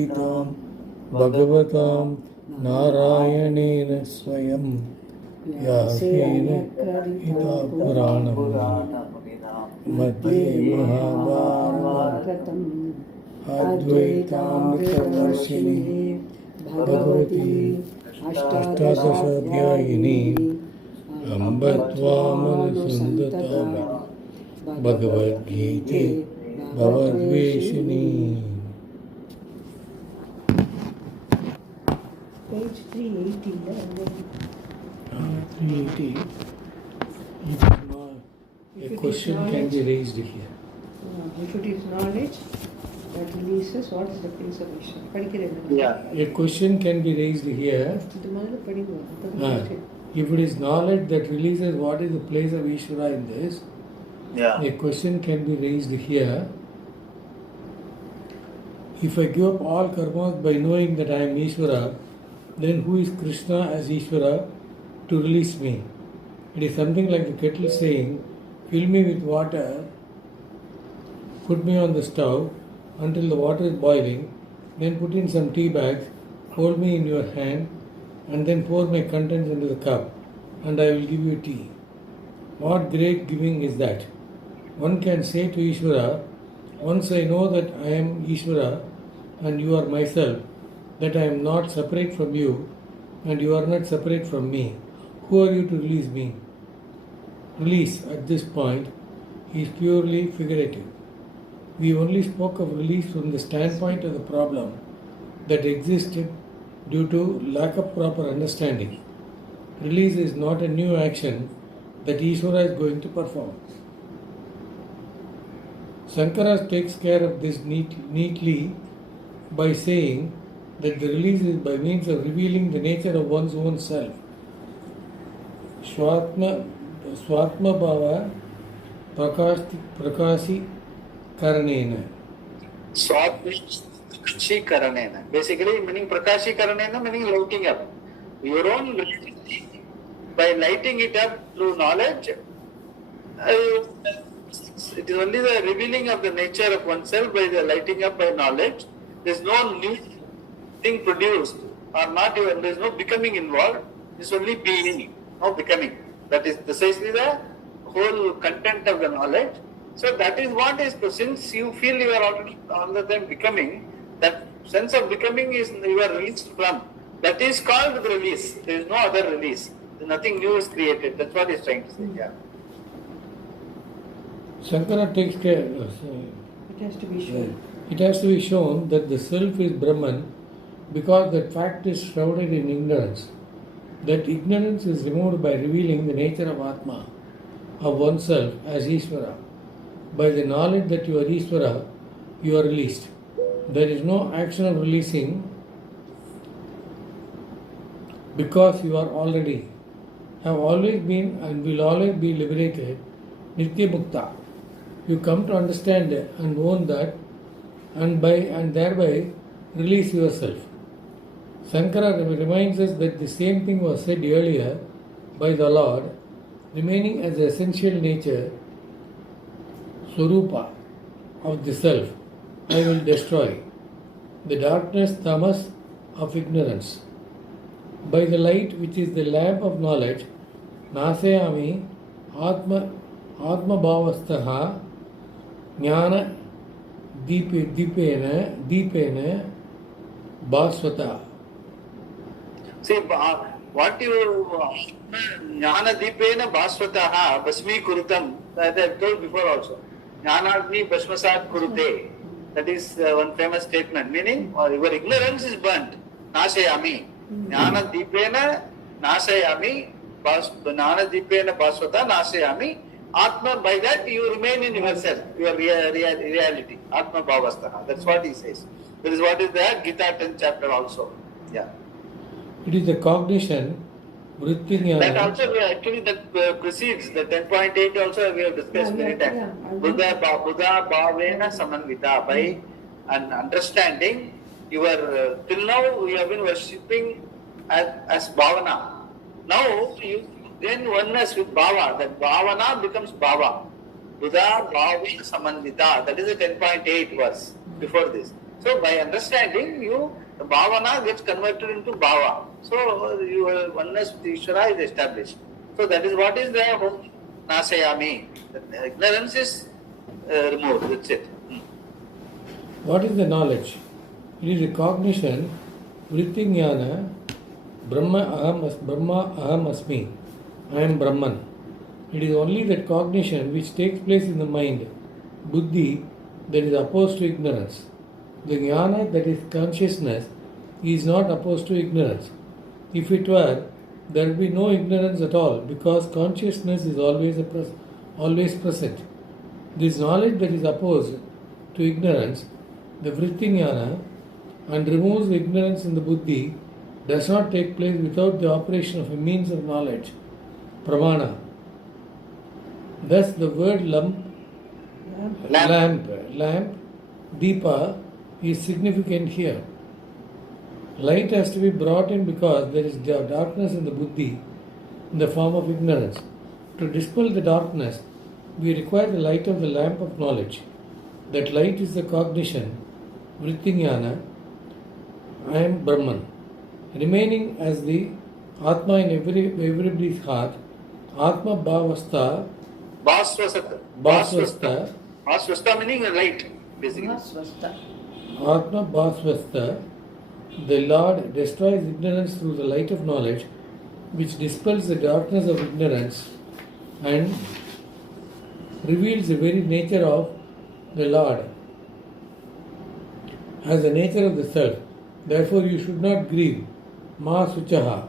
Gitaam Bhagavatam Narayanena Swayam Vyasena Gita Puranam Madhye Mahabharatam Advaitamritavarshini Bhagavati Ashtadashadyayini Ambatvamanusundatami Bhagavad Gita Bhavadveshini. Page 380. 380. A question can be raised here. If it is knowledge that releases, what is the place of Vishnu? Yeah. A question can be raised here. If it is knowledge that releases, what is the place of Ishvara in this? Yeah. A question can be raised here. If I give up all karmas by knowing that I am Ishvara, then who is Krishna as Ishvara to release me? It is something like the kettle saying, fill me with water, put me on the stove until the water is boiling, then put in some tea bags, hold me in your hand, and then pour my contents into the cup, and I will give you tea. What great giving is that? One can say to Ishvara, once I know that I am Ishvara and you are myself, that I am not separate from you and you are not separate from me, who are you to release me? Release at this point is purely figurative. We only spoke of release from the standpoint of the problem that existed due to lack of proper understanding. Release is not a new action that Ishvara is going to perform. Shankara takes care of this neatly by saying that the release is by means of revealing the nature of one's own self. Swatma Bhava Prakasi Karanena. Swatma Karanena. Basically, meaning Prakashi Karanena, meaning lighting up. Your own reality, by lighting it up through knowledge, it is only the revealing of the nature of oneself by the lighting up by knowledge. There is no new thing produced or not even, there is no becoming involved. It is only being, no becoming. That is precisely the whole content of the knowledge. So that is what is, since you feel you are already all the time becoming, that sense of becoming is you are released from. That is called the release. There is no other release. Nothing new is created. That's what he is trying to say. Yeah. Shankara takes care. It has to be shown. It has to be shown that the self is Brahman because that fact is shrouded in ignorance. That ignorance is removed by revealing the nature of Atma, of oneself as Ishvara. By the knowledge that you are Ishvara, you are released. There is no action of releasing because you are already, have always been and will always be liberated, Nitya Mukta. You come to understand and own that and thereby release yourself. Shankara reminds us that the same thing was said earlier by the Lord, remaining as the essential nature, Swarupa, of the self. I will destroy the darkness, tamas of ignorance. By the light which is the lamp of knowledge, Nasayami Atma Bhavastaha Jnana Deepena Bhasvata. See, what you Jnana Deepena Bhasvataha Basmi Kurutam, that I have told before also. Jnanagni Bhasmasat Kurute. That is one famous statement, meaning your ignorance is burnt. Nasayami. Jnana Deepena Nasayami. Jnana Deepena Bhasvata Nasayami. Atma, by that you remain in yourself, your reality. Atma Bhavastaha. That's what he says. That is what is there, Gita 10th chapter also. Yeah. It is the cognition, vritti jnana. That also actually that precedes the 10.8 also we have discussed many times. Buddha Bhavena Samanvita. By an understanding, you are till now you have been worshipping as Bhavana. Now you then oneness with Bhava. That Bhavana becomes Bhava. Buddha Bhavena Samanvita. That is the 10.8 verse before this. So by understanding, the bhavana gets converted into bhava. So your oneness with Ishvara is established. So that is what is there. Nasayami. The ignorance is removed. That's it. What is the knowledge? It is a cognition, vritti jnana, Brahma aham asmi, I am Brahman. It is only that cognition which takes place in the mind, buddhi, that is opposed to ignorance. The jnana, that is consciousness, is not opposed to ignorance. If it were, there would be no ignorance at all, because consciousness is always present. This knowledge that is opposed to ignorance, the vritti jnana, and removes the ignorance in the buddhi, does not take place without the operation of a means of knowledge, pramana. Thus the word lamp, deepa, is significant here. Light has to be brought in because there is darkness in the buddhi in the form of ignorance. To dispel the darkness, we require the light of the lamp of knowledge. That light is the cognition, vritti jnana, I am Brahman. Remaining as the Atma in everybody's heart, Atma Bhavastha, Bhasvastha, meaning light, basically. Atma Bhasvastha, the Lord destroys ignorance through the light of knowledge, which dispels the darkness of ignorance and reveals the very nature of the Lord as the nature of the self. Therefore, you should not grieve. Ma suchaha.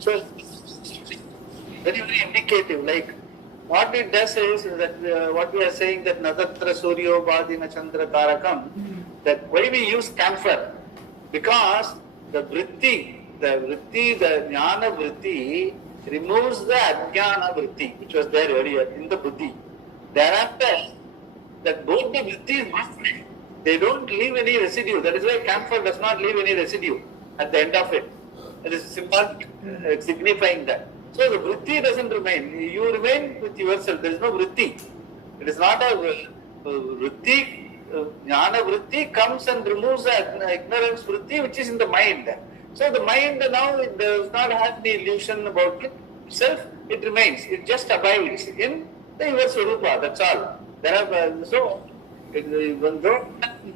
So, very, very indicative. Like, what it does is that what we are saying that Nadatra Suryo Badina Chandra Tarakam, that why we use camphor? Because the jnana vritti removes the ajnana vritti, which was there earlier in the buddhi. Thereafter, that both the vrittis must be. They don't leave any residue. That is why camphor does not leave any residue at the end of it. It is symbolic, signifying that. So the vritti doesn't remain. You remain with yourself. There is no vritti. It is not a vritti. Jnana vritti comes and removes the ignorance vritti which is in the mind. So the mind now it does not have any illusion about it. Itself, it remains. It just abides in the your swarupa. That's all. There are even though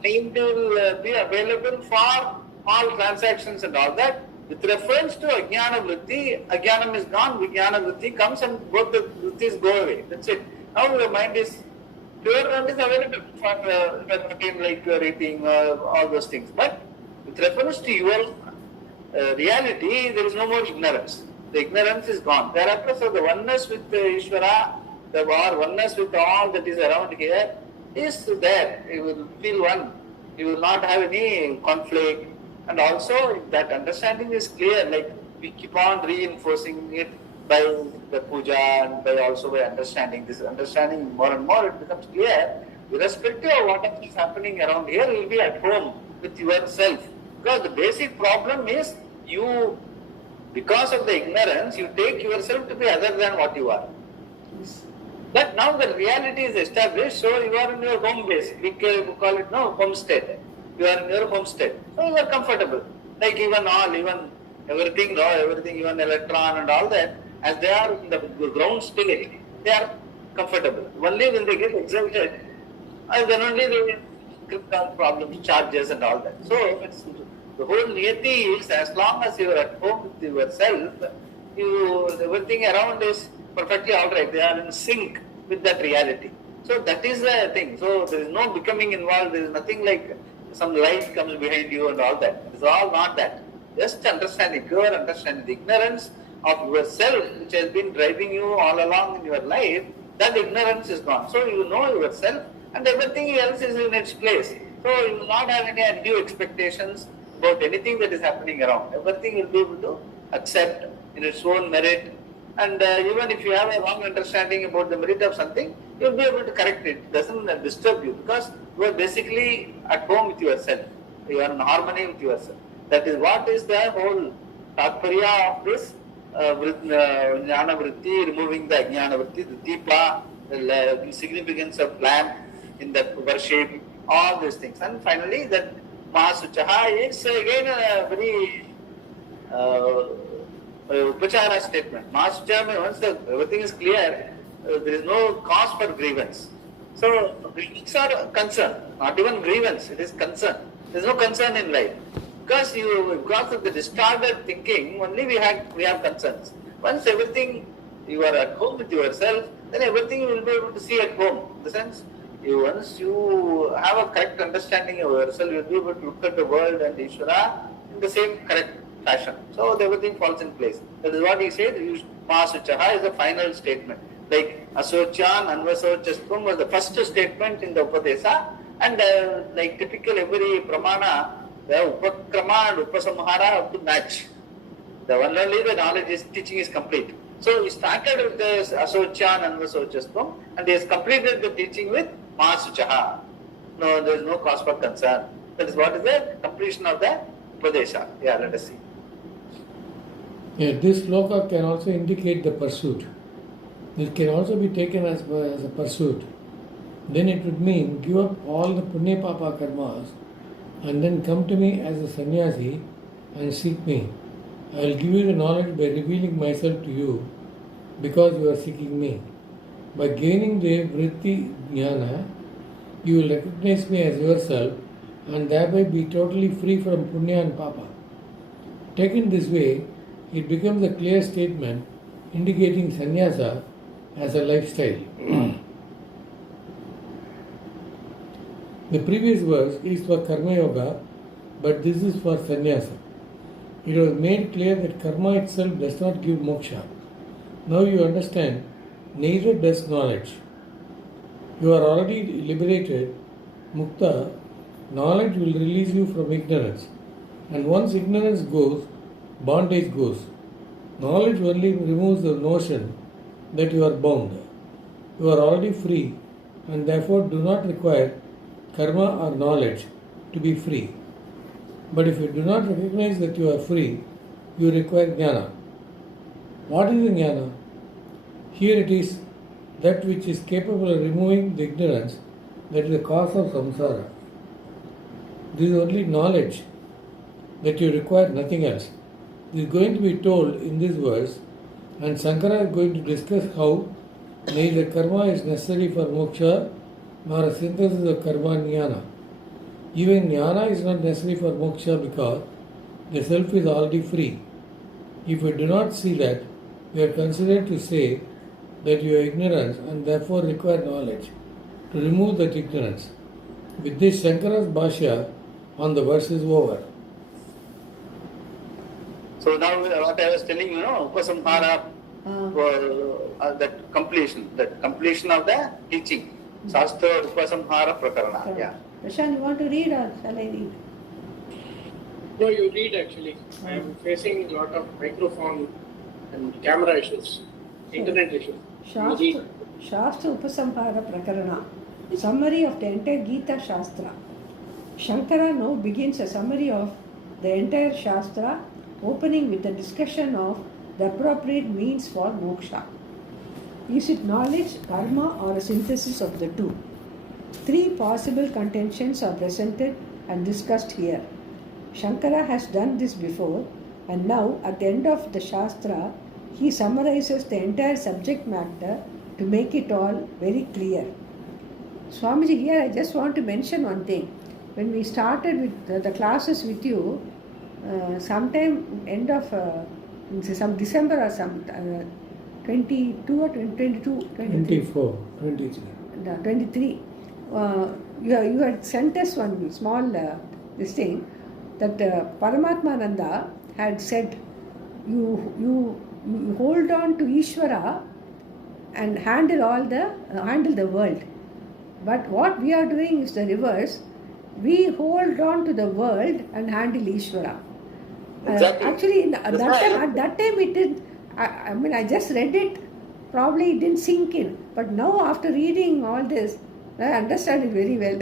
mind will be available for all transactions and all that, with reference to ajnana vritti, ajnanam is gone, vijnana vritti comes and both the vrittis go away. That's it. Now the mind is pure and is available for again like reading all those things. But with reference to your reality, there is no more ignorance. The ignorance is gone. Thereafter, so the oneness with Ishvara, the oneness with all that is around here is there. You will feel one. You will not have any conflict. And also that understanding is clear. Like we keep on reinforcing it by the puja and by also by understanding. This understanding more and more it becomes clear. Irrespective of whatever is happening around here, you will be at home with yourself. Because the basic problem is you, because of the ignorance, you take yourself to be other than what you are. But now the reality is established, so you are in your home base. We call it now homestead. You are in your homestead. So you are comfortable. Like even everything, even electron and all that, as they are in the ground state, they are comfortable. Only when they get exalted, then only they will get down problems, charges and all that. So the whole niyati is as long as you are at home with yourself, everything around is perfectly alright. They are in sync with that reality. So that is the thing. So there is no becoming involved. There is nothing like some light comes behind you and all that. It is all not that. Just understanding, pure understanding. The ignorance of yourself which has been driving you all along in your life, that ignorance is gone. So you know yourself and everything else is in its place. So you will not have any undue expectations about anything that is happening around. Everything you will be able to accept in its own merit. And even if you have a wrong understanding about the merit of something, you will be able to correct it. It doesn't disturb you because you are basically at home with yourself. You are in harmony with yourself. That is what is the whole tatparya of this jnana vritti, removing the ajnana vritti, the deepa, the significance of lamp in that worship, all these things. And finally, that Mahasuchaha is again a very upachara statement. Mahasuchaha means once everything is clear, there is no cause for grievance. So grievance are concern, not even grievance, it is concern. There is no concern in life. Because of the distorted thinking, only we have concerns. Once everything, you are at home with yourself, then everything you will be able to see at home. In the sense, once you have a correct understanding of yourself, you will be able to look at the world and Ishvara in the same correct fashion. So everything falls in place. That is what he said. Mahasuchaha is the final statement. Like Asochan, Anvasochastvam was the first statement in the Upadesa, and like typical every Pramana, the Upakrama and Upasamhara have to match. The one only the knowledge is teaching is complete. So he started with the Asochan and Anvasochastvam, and he has completed the teaching with Mahasuchaha. No, there is no cause for concern. That is what is the completion of the Upadesha. Yeah, let us see. Yeah, this sloka can also indicate the pursuit. This can also be taken as a pursuit. Then it would mean give up all the punya papa karmas and then come to me as a sannyasi and seek me. I will give you the knowledge by revealing myself to you because you are seeking me. By gaining the vritti jnana, you will recognize me as yourself and thereby be totally free from punya and papa. Taken this way, it becomes a clear statement indicating sannyasa as a lifestyle. The previous verse is for karma yoga, but this is for sannyasa. It was made clear that karma itself does not give moksha. Now you understand, neither does knowledge. You are already liberated, mukta. Knowledge will release you from ignorance. And once ignorance goes, bondage goes. Knowledge only removes the notion that you are bound. You are already free and therefore do not require karma or knowledge to be free. But if you do not recognize that you are free, you require jnana. What is the jnana? Here it is that which is capable of removing the ignorance that is the cause of samsara. This is only knowledge that you require, nothing else. This is going to be told in this verse, and Shankara is going to discuss how neither karma is necessary for moksha nor a synthesis of karma and jnana. Even jnana is not necessary for moksha because the self is already free. If you do not see that, you are considered to say that you are ignorant and therefore require knowledge to remove that ignorance. With this, Shankara's bhashya on the verse is over. So now what I was telling you, Upasamhara, that completion of the teaching. Shastra Upasamhara Prakarana. Yeah. Prashant, you want to read or shall I read? No, you read actually. I am facing a lot of microphone and camera issues, internet issues. Shastra Upasamhara Prakarana. Summary of the entire Gita Shastra. Shankara now begins a summary of the entire Shastra, opening with a discussion of the appropriate means for moksha. Is it knowledge, karma, or a synthesis of the two? Three possible contentions are presented and discussed here. Shankara has done this before, and now at the end of the Shastra, he summarizes the entire subject matter to make it all very clear. Swamiji, here I just want to mention one thing. When we started with the classes with you, sometime end of some December or some 22 or 22, 24, 23. 23. You had sent us one small this thing that Paramatmananda had said, you hold on to Ishvara and handle the world. But what we are doing is the reverse. We hold on to the world and handle Ishvara. Exactly. Actually, at that time it did. I just read it. Probably it didn't sink in. But now, after reading all this, I understand it very well.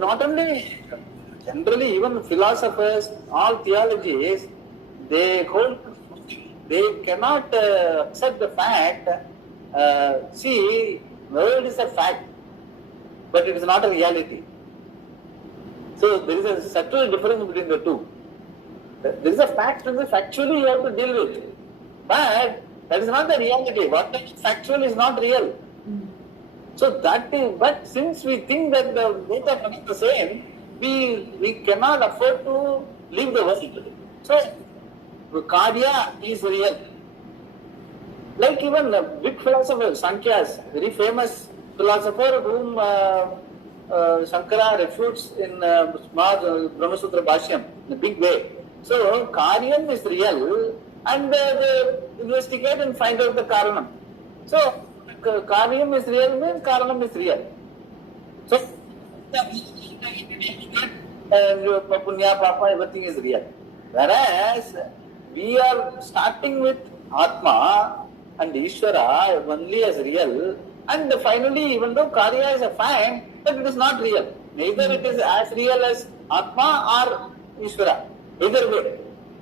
Not only generally, even philosophers, all theologies, they cannot accept the fact. See, world is a fact, but it is not a reality. So there is a subtle difference between the two. There is a fact and the factually you have to deal with. But that is not the reality. What is factual is not real. So that is, but since we think that the both are not the same, we cannot afford to leave the world. So Karya is real. Like even a big philosopher, Sankhya's, very famous philosopher whom Shankara refutes in Brahma Sutra Bhashyam in a big way. So Karyam is real and they investigate and find out the Karanam. So Karyam is real means Karanam is real. So Punya, Papa, everything is real. Whereas we are starting with Atma and Ishvara only as real, and finally, even though Karya is a fact, but it is not real. Neither it is as real as Atma or Ishvara. Either way,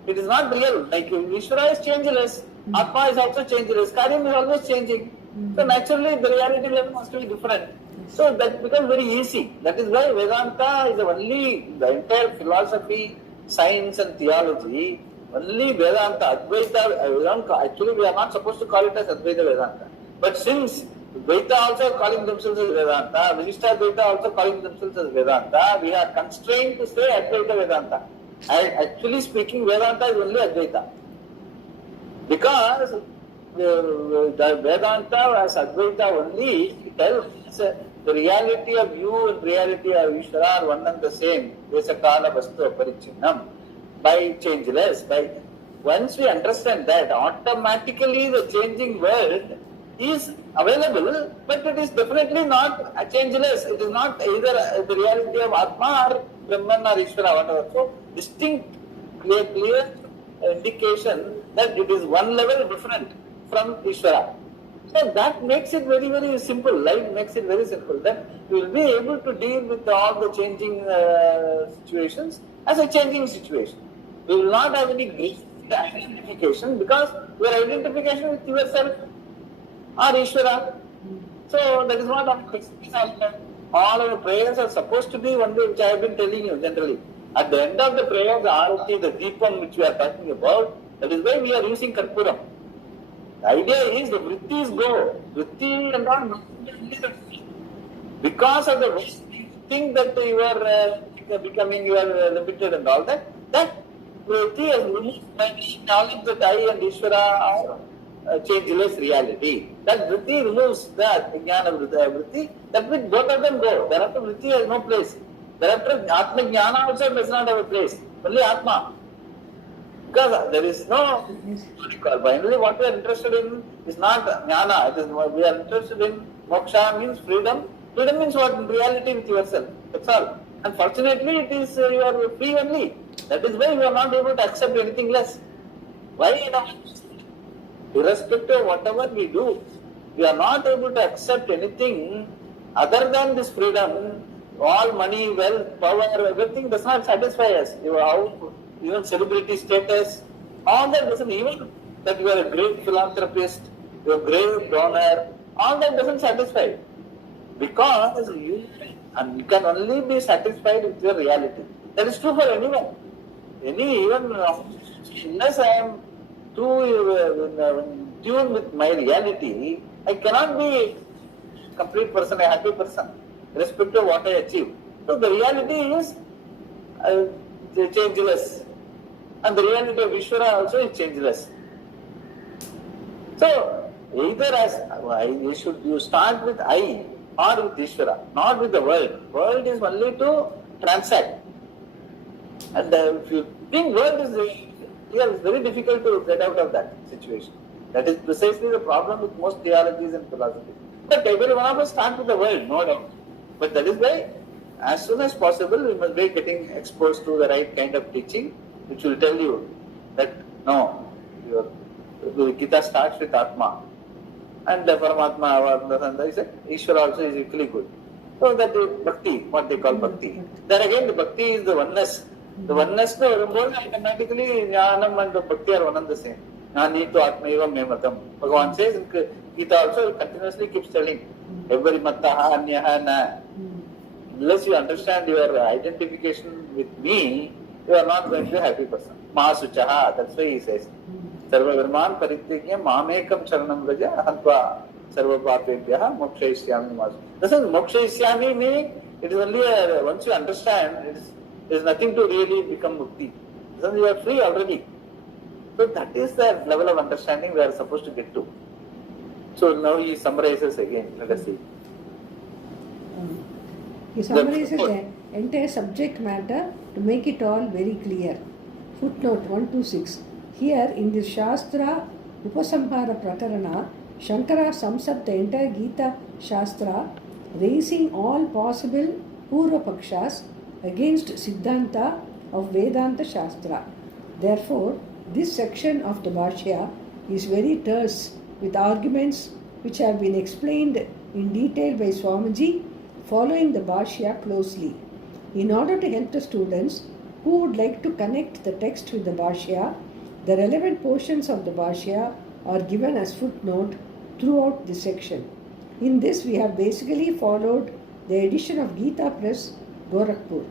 it is not real. Like Ishvara is changeless, Atma is also changeless, Karyam is always changing. So naturally, the reality level must be different. So that becomes very easy. That is why Vedanta is only the entire philosophy, science and theology. Only Vedanta, Advaita, actually we are not supposed to call it as Advaita Vedanta. But since Dvaita also calling themselves as Vedanta, Vishishta Dvaita also calling themselves as Vedanta, we are constrained to say Advaita Vedanta. Actually speaking, Vedanta is only Advaita. Because the Vedanta as Advaita only tells the reality of you and reality of Ishvara are one and the same. Desakala Vastu Aparichinnam. By changeless. Once we understand that, automatically the changing world is available, but it is definitely not changeless. It is not either the reality of Atma or Brahman or Ishvara, whatever. So distinct, clear indication that it is one level different from Ishvara. So that makes it very, very simple. Life makes it very simple. Then we will be able to deal with all the changing situations as a changing situation. We will not have any great identification because your identification with yourself or Ishvara. So that is what all our prayers are supposed to be one day, which I have been telling you generally. At the end of the prayer, the Arati, the Deepam which we are talking about, that is why we are using Karpuram. The idea is the vrittis go. Vritti and all, because of the way you think that you are becoming, you are limited and all that, that vritti has removed knowledge that I and Ishvara are changeless reality. That vritti removes that jnana vritti, that with both of them go. Thereafter vritti has no place. Thereafter Atma jnana also does not have a place. Only Atma. Because there is no finally what we are interested in is not jnana. It is we are interested in moksha means freedom. Freedom means what? In reality with yourself. That's all. Unfortunately, it is you are free only. That is why you are not able to accept anything less. Why not? Irrespective of whatever we do, we are not able to accept anything other than this freedom. All money, wealth, power, everything does not satisfy us. Even celebrity status, all that doesn't, even that you are a great philanthropist, you are a great donor, all that doesn't satisfy. Because you can only be satisfied with your reality. That is true for anyone. Even unless I am in tune with my reality, I cannot be a complete person, a happy person, irrespective of what I achieve. So the reality is changeless. And the reality of Ishvara also is changeless. So, either as you start with I or with Ishvara, not with the world. World is only to transact. And if you think world is real, it's very difficult to get out of that situation. That is precisely the problem with most theologies and philosophies. But every one of us start with the world, no doubt. But that is why, as soon as possible, we must be getting exposed to the right kind of teaching, which will tell you that no, your Gita starts with Atma. And the Paramatma, he said, Ishvara also is equally good. So that is Bhakti, what they call Bhakti. Then again, the Bhakti is the oneness. The oneness automatically Jnanam and the Bhakti are one and the same. Jnani to Atma eva me matam. Bhagavan says in Gita also continuously keeps telling, every mattaha anyaha na. unless you understand your identification with me, you are not going to be a happy person. Mahasuchaha, that's why he says. Sarva Brahman Parityagya Mamekam Charanam Vraja Hantva Sarva Papebhyaha Mokshayishyami Masu. Doesn't Mokshayishyami meaning it is only once you understand, there is nothing to really become mukti. Doesn't you are free already. So that is the level of understanding we are supposed to get to. So now he summarizes again. Let us see. He summarizes the entire subject matter to make it all very clear. Footnote 126. Here in this Shastra Upasamhara Prakarana, Shankara sums up the entire Gita Shastra, raising all possible Purva Pakshas against Siddhanta of Vedanta Shastra. Therefore, this section of the Bhashya is very terse with arguments which have been explained in detail by Swamiji, following the Bhashya closely. In order to help the students who would like to connect the text with the Bhashya, the relevant portions of the Bhashya are given as footnote throughout this section. In this, we have basically followed the edition of Gita Press, Gorakhpur.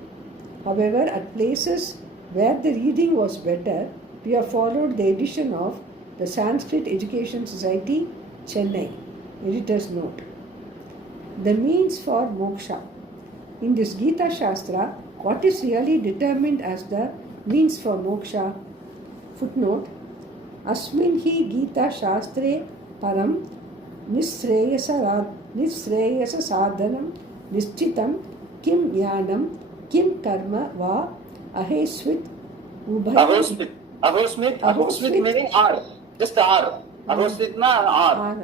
However, at places where the reading was better, we have followed the edition of the Sanskrit Education Society, Chennai. Editor's note. The means for moksha. In this Gita Shastra, what is really determined as the means for moksha? Footnote. Asmin hi Gita Shastre param nishreyasa sadhanam nishchitam kim jnanam kim karma va ahesvit ubhayam. Ahosmit meaning R. Just R. Ahosmit na R.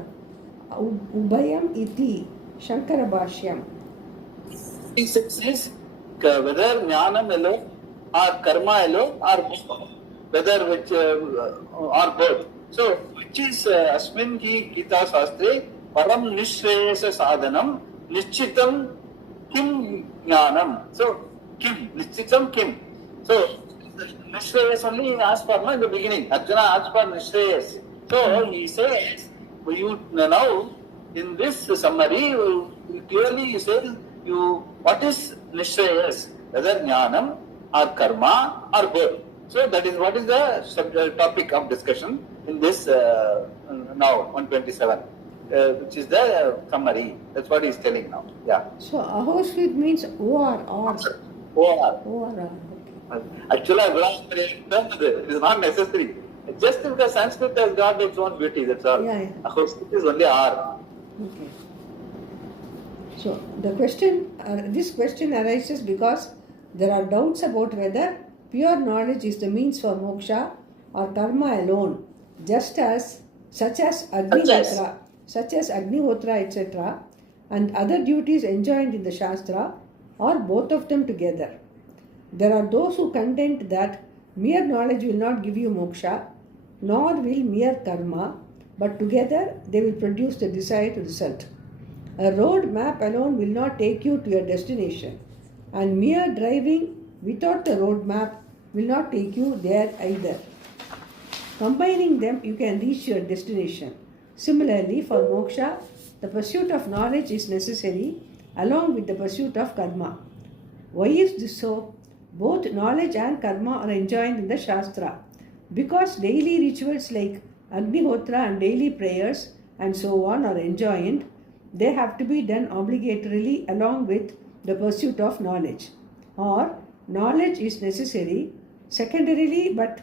Ubhayam iti Shankara Bhashyam. It says whether jnanam alone or karma alone or both. Whether which or both. So which is asmin hi Gita Shastre param nishreyasa sadhanam nishchitam kim jnanam. So kim, nishchitam kim. So Nishreyas only asked for in the beginning. Arjuna asked for Nishreyas. So he says, you now in this summary, clearly he says, what is Nishreyas? Whether Jnanam or Karma or both. So that is what is the topic of discussion in this now 127, which is the summary. That's what he is telling now. Yeah. So Ahosvit means or. Or. Actually, it is not necessary. Just because Sanskrit has got its own beauty, that's all. Yeah. Ahostit is only R. Okay. So the question, this question arises because there are doubts about whether pure knowledge is the means for moksha or karma alone, such as Agnihotra, etc., and other duties enjoined in the Shastra, or both of them together. There are those who contend that mere knowledge will not give you moksha, nor will mere karma, but together they will produce the desired result. A road map alone will not take you to your destination, and mere driving without the road map will not take you there either. Combining them, you can reach your destination. Similarly, for moksha, the pursuit of knowledge is necessary along with the pursuit of karma. Why is this so? Both knowledge and karma are enjoined in the Shastra. Because daily rituals like Agnihotra and daily prayers and so on are enjoined, they have to be done obligatorily along with the pursuit of knowledge. Or knowledge is necessary secondarily, but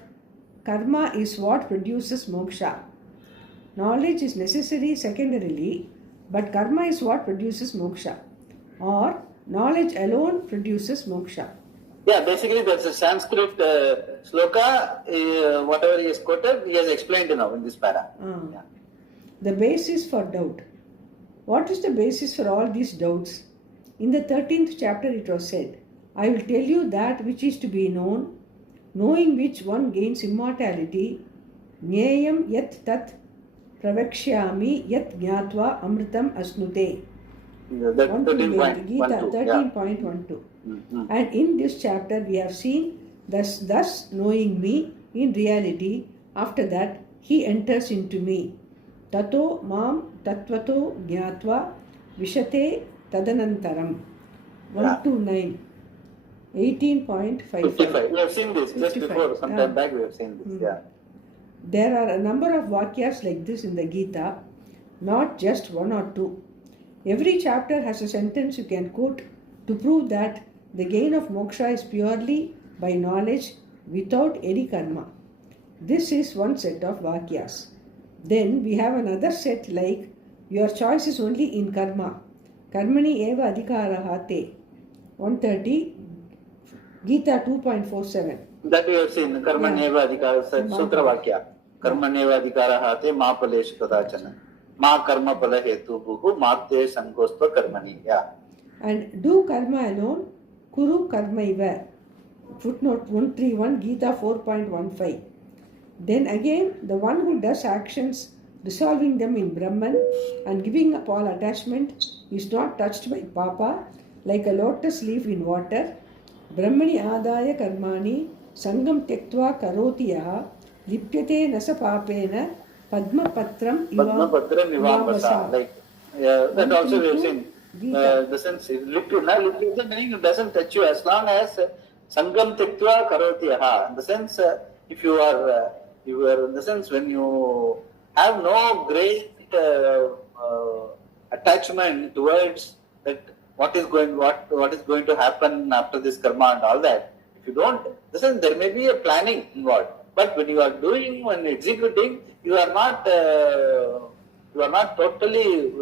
karma is what produces moksha. Knowledge is necessary secondarily, but karma is what produces moksha. Or knowledge alone produces moksha. Yeah, basically that's a Sanskrit sloka, whatever he has quoted, he has explained now in this para. Yeah. The basis for doubt. What is the basis for all these doubts? In the 13th chapter it was said, I will tell you that which is to be known, knowing which one gains immortality, Nyayam yat tat pravakshyami yat jnatva amritam asnute. That 13.12. And in this chapter we have seen thus knowing me in reality, after that he enters into me. Tato mam tattvato jnatva vishate tadanantaram. 1 to 9. 18.55. 55. We have seen this just 55. before, some time back we have seen this. Yeah. There are a number of vakyas like this in the Gita, not just one or two. Every chapter has a sentence you can quote to prove that the gain of moksha is purely by knowledge without any karma. This is one set of vakyas. Then we have another set like your choice is only in karma. Karmani eva adhikaraha te. 130, Gita 2.47. That we have seen. Karmaneva adhikara, Sutra Vakya. Karmaneva adhikara te ma paleshu kadachana. Ma karma pala hetu bhuhu mate sankostva karmani. Yeah. And do karma alone, kuru karma iva. Footnote 131, Gita 4.15. Then again, the one who does actions, dissolving them in Brahman and giving up all attachment is not touched by papa, like a lotus leaf in water. Brahmani adaya karmani sangam tektva karoti yaha lipyate nasa papena padma patram ivambasa. Like, that also we have seen. The sense is lipyate, the meaning it doesn't touch you as long as sangam tektva karoti yaha. In the sense, if you are in the sense when you have no great attachment towards that what is going to happen after this karma and all that. If you don't, listen, there may be a planning involved. But when you are doing, when executing, you are not totally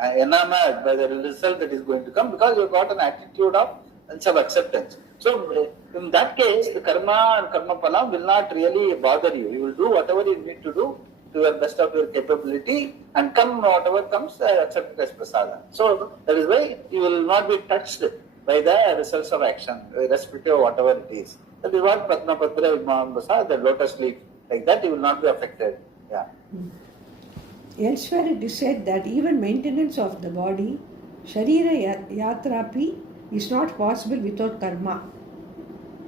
enamored by the result that is going to come because you have got an attitude of self-acceptance. So in that case, the karma and karma phala will not really bother you. You will do whatever you need to do to the best of your capability and come whatever comes, accept it as prasada. So that is why you will not be touched by the results of action, irrespective of whatever it is. That is what Padma Patra Vimambasa, the lotus leaf, like that you will not be affected. Yeah. Elsewhere it is said that even maintenance of the body, Sharira Yatrapi, is not possible without karma.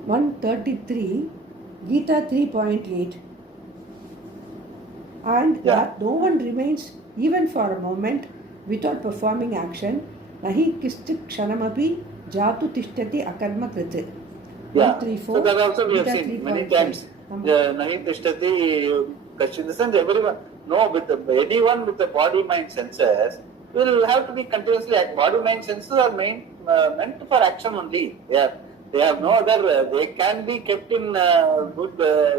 133, Gita 3.8. And that no one remains even for a moment without performing action. Nahi kistik kshanamapi jatu tishtati akarma kriti. Yeah. So that also we have seen many times. Nahi tishtati kashti. In the sense, everyone, no, anyone with the body, mind, senses will have to be continuously act. Body, mind, senses are meant for action only. They have no other, they can be kept in good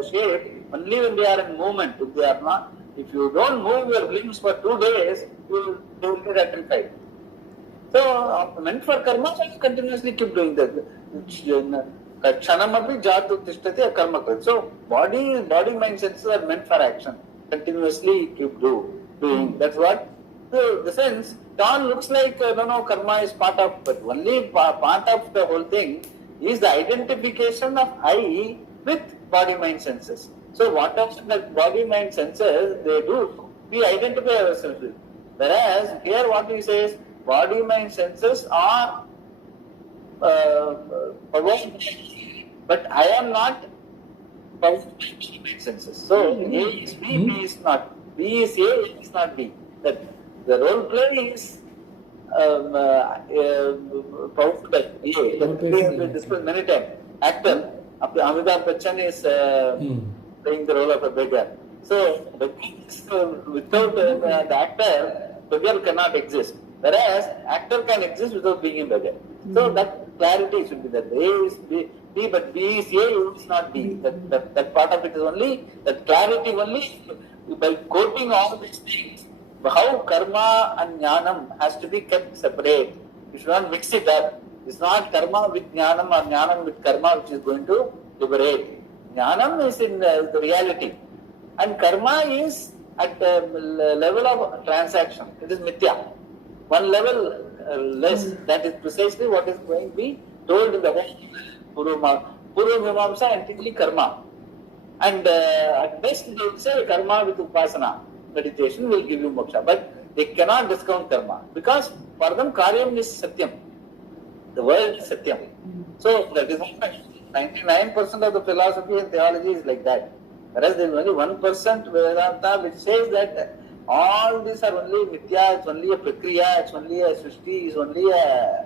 shape only when they are in movement. If they are not, if you don't move your limbs for 2 days, you will get atrophied. So, meant for karma, so you continuously keep doing that. Kshanamapi jatu tishtati karma. So, body, mind, senses are meant for action. Continuously keep doing. That's what. So, the sense, it all looks like, karma is part of, but only part of the whole thing is the identification of I with body, mind, senses. So whatever the body, mind, senses, they do, we identify ourselves with. Whereas here what he says, body, mind, senses are powered, but I am not powered by body, mind, senses. So A is B, B is not. B is A is not B. That the role play is powered by A. That we discussed many times. Actor, Amitabh Bachchan is playing the role of a beggar. So, without the actor, beggar cannot exist. Whereas, actor can exist without being a beggar. So, that clarity should be that A is B, but B is A, is not B. That part of it is only, that clarity only, by quoting all these things, how karma and jnanam has to be kept separate. You should not mix it up. It's not karma with jnanam or jnanam with karma which is going to liberate. Jnanam is in the reality. And karma is at the level of transaction. It is mithya. One level less. That is precisely what is going to be told in the whole Purva Mimamsa and typically karma. And at best they will say karma with upasana. Meditation will give you moksha. But they cannot discount karma. Because for them karyam is satyam. The world is satyam. So that is why 99% of the philosophy and theology is like that. Whereas there is only 1% Vedanta which says that all these are only mithya, it's only a prakriya, it's only a srishti, it's only a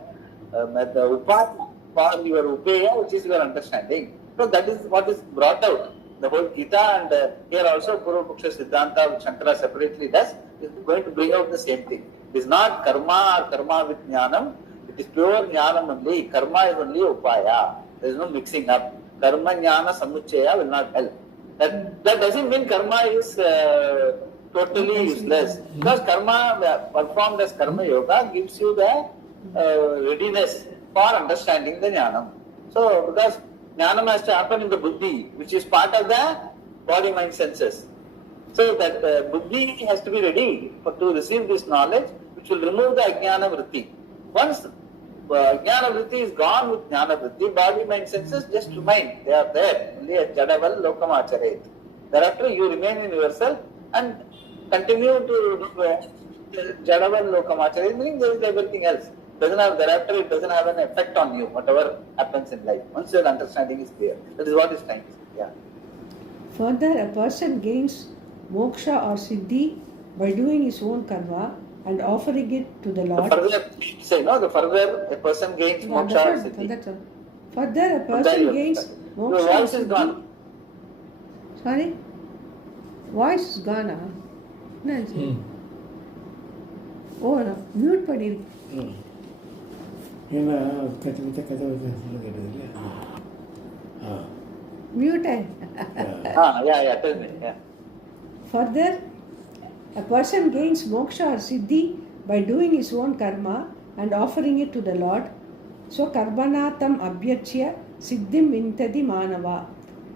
the upaya for your upeya, which is your understanding. So that is what is brought out. The whole Gita and here also Purva Puksha Siddhanta, which Shankara separately does, is going to bring out the same thing. It is not karma or karma with jnanam. It is pure jnanam only. Karma is only upaya. There is no mixing up. Karma jnana samuchaya will not help. That doesn't mean karma is totally useless. Because karma performed as karma yoga gives you the readiness for understanding the jnanam. So because jnanam has to happen in the buddhi, which is part of the body, mind, senses. So that buddhi has to be ready to receive this knowledge, which will remove the ajnana vritti. Once ajnana vritti is gone with jnana vritti, body, mind, senses just remain. They are there. Only a jadaval lokam acharet. Thereafter you remain in yourself and continue to jadaval lokam acharet, meaning there is everything else. Thereafter it doesn't have an effect on you, whatever happens in life. Once your understanding is clear. That is what is trying to say. Yeah. Further, a person gains moksha or siddhi by doing his own karma and offering it to the Lord. The further a person gains moksha or siddhi. Further, a person gains moksha Your voice or is siddhi. gone. Sorry? Voice is gone. Oh, no. Mute பண்ணிருக்கு. ஏன்னா கதை சொல்ல கேட்டது இல்லையா? Mute. Yeah, tell me. Yeah. Further, a person gains moksha or siddhi by doing his own karma and offering it to the Lord. So karmanatam abhyachya siddhim vintadi manava.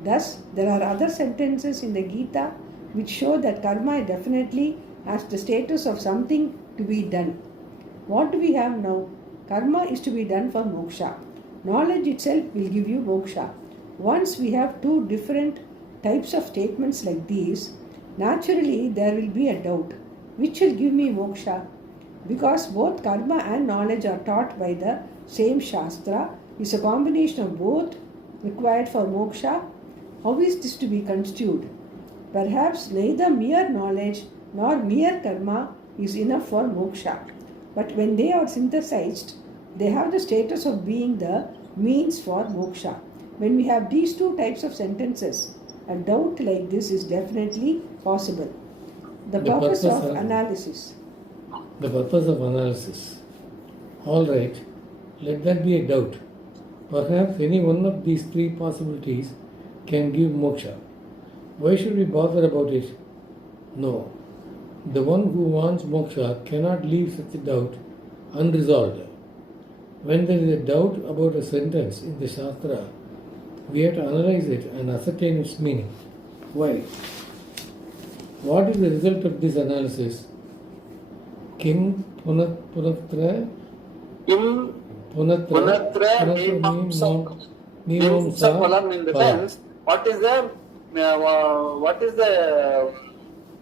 Thus, there are other sentences in the Gita which show that karma definitely has the status of something to be done. What do we have now? Karma is to be done for moksha. Knowledge itself will give you moksha. Once we have two different types of statements like these, naturally there will be a doubt. Which will give me moksha? Because both karma and knowledge are taught by the same shastra, is a combination of both required for moksha. How is this to be construed? Perhaps neither mere knowledge nor mere karma is enough for moksha. But when they are synthesized, they have the status of being the means for moksha. When we have these two types of sentences, a doubt like this is definitely possible. The purpose of analysis. The purpose of analysis. All right, let that be a doubt. Perhaps any one of these three possibilities can give moksha. Why should we bother about it? No. The one who wants moksha cannot leave such a doubt unresolved. When there is a doubt about a sentence in the Shastra, we have to analyze it and ascertain its meaning. Why? What is the result of this analysis? Kim punatra mimamsa phalam, in the sense, what is the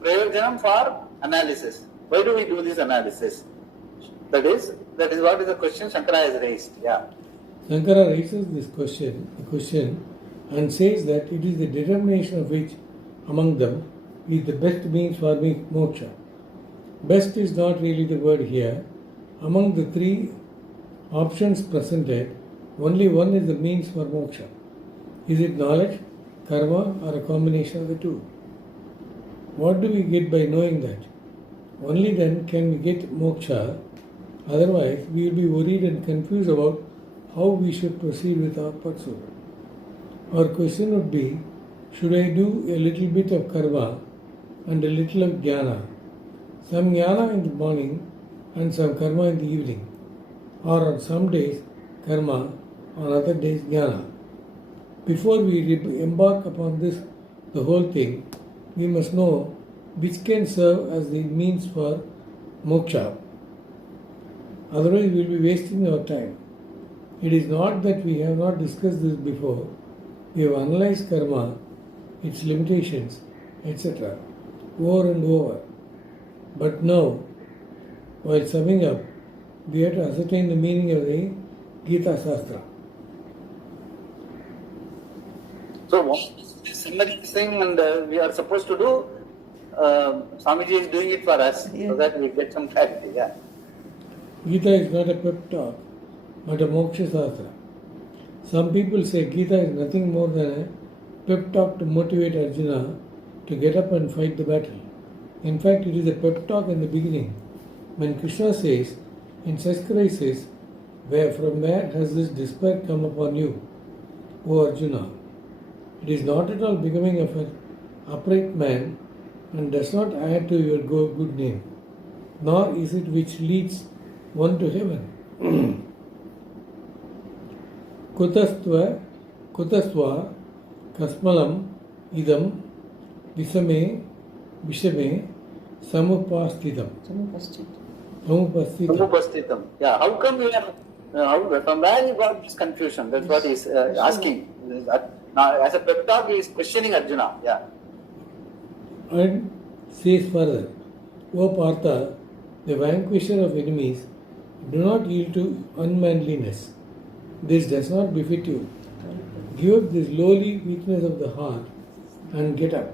prayojanam for analysis? Why do we do this analysis? That is what is the question Shankara has raised. Yeah. Shankara raises the question and says that it is the determination of which among them is the best means for moksha. Best is not really the word here. Among the three options presented, only one is the means for moksha. Is it knowledge, karma, or a combination of the two? What do we get by knowing that? Only then can we get moksha. Otherwise, we will be worried and confused about how we should proceed with our pursuit. Our question would be, should I do a little bit of karma and a little of jnana? Some jnana in the morning and some karma in the evening. Or on some days karma, on other days jnana. Before we embark upon this, the whole thing, we must know which can serve as the means for moksha. Otherwise, we will be wasting our time. It is not that we have not discussed this before. We have analyzed karma, its limitations, etc. over and over. But now, while summing up, we have to ascertain the meaning of the Gita Shastra. So, summary thing, and we are supposed to do. Swamiji is doing it for us, so that we get some clarity. Yeah. Gita is not a pep talk. but a moksha sastra. Some people say Gita is nothing more than a pep talk to motivate Arjuna to get up and fight the battle. In fact, it is a pep talk in the beginning, when Krishna says, in such crisis, from where has this despair come upon you, O Arjuna? It is not at all becoming of an upright man and does not add to your good name, nor is it which leads one to heaven. Kutasva kasmalam idam visame samupastitam. Samupastitam. Yeah, how come you are, from where you got this confusion? That's what he's asking. Now, as a pep talk, he is questioning Arjuna. Yeah. And says further, O Partha, the vanquisher of enemies, do not yield to unmanliness. This does not befit you. Give up this lowly weakness of the heart and get up.